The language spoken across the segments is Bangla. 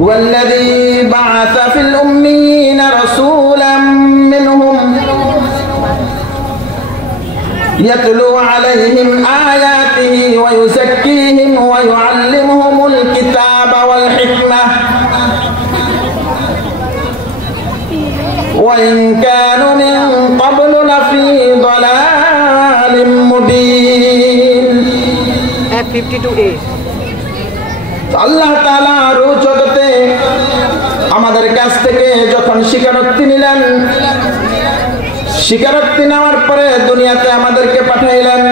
হুয়াল্লাযী বা'আসা ফিল উম্মিয়িনা রাসূলাম মিনহুম ইয়াতলু আলাইহিম আয়াতিহি ওয়া ইউযাক্কিহিম ওয়া ইউআল্লিমুহুমুল কিতাবা ওয়াল হিকমাহ ওয়া ইন কানু মিন ক্বাবলু লাফি দালালিম মুবিন। 52A আল্লাহ তাআলা রূহ জগতে আমাদের কাছ থেকে যখন স্বীকারোক্তি নিলেন, স্বীকারোক্তি নেওয়ার পরে দুনিয়াতে আমাদেরকে পাঠাইলেন।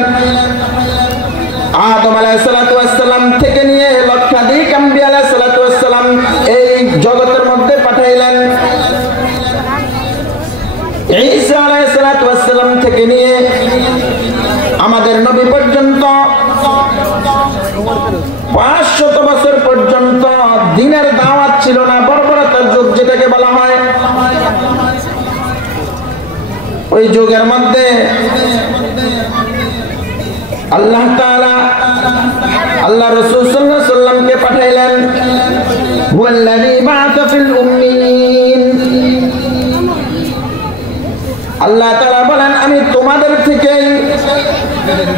আদম আলাইহিস সালাতু ওয়াস সালাম থেকে নিয়ে লক্ষাধিক আম্বিয়া আলাইহিস সালাতু ওয়াস সালাম এই জগতের মধ্যে পাঠাইলেন। ঈসা আলাইহিস সালাতু ওয়াস সালাম থেকে নিয়ে আমাদের নবী পর্যন্ত 500 বছর পর্যন্ত দ্বীনের দাওয়াত ছিল না, বর্বরতার যুগ যেটাকে বলা হয়। ওই যুগের মধ্যে আল্লাহ তাআলা আল্লাহ রাসূল সাল্লাল্লাহু আলাইহি ওয়াসাল্লামকে পাঠাইলেন। হুয়াল্লাযী বা'আসা ফিল উম্মিয়িন, আল্লাহ তাআলা বলেন আমি তোমাদের থেকেই,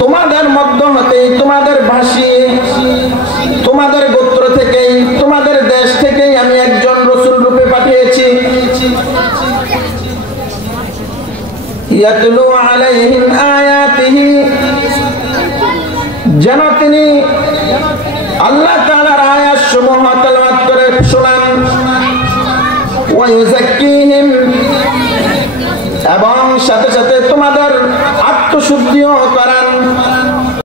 তোমাদের মধ্য হতেই, তোমাদের ভাষী, তোমাদের গোত্র থেকেই, তোমাদের দেশ থেকেই আমি একজন রাসূল রূপে পাঠিয়েছি। ইয়াতলু আলাইহিম আয়াতিহি, যেন তিনি আল্লাহ তাআলার আয়াতসমূহ তেলাওয়াত করে শোনান। ওয়া ইউযাক্কিহিম, এবং সাথে সাথে তোমাদের আত্মশুদ্ধিও করান।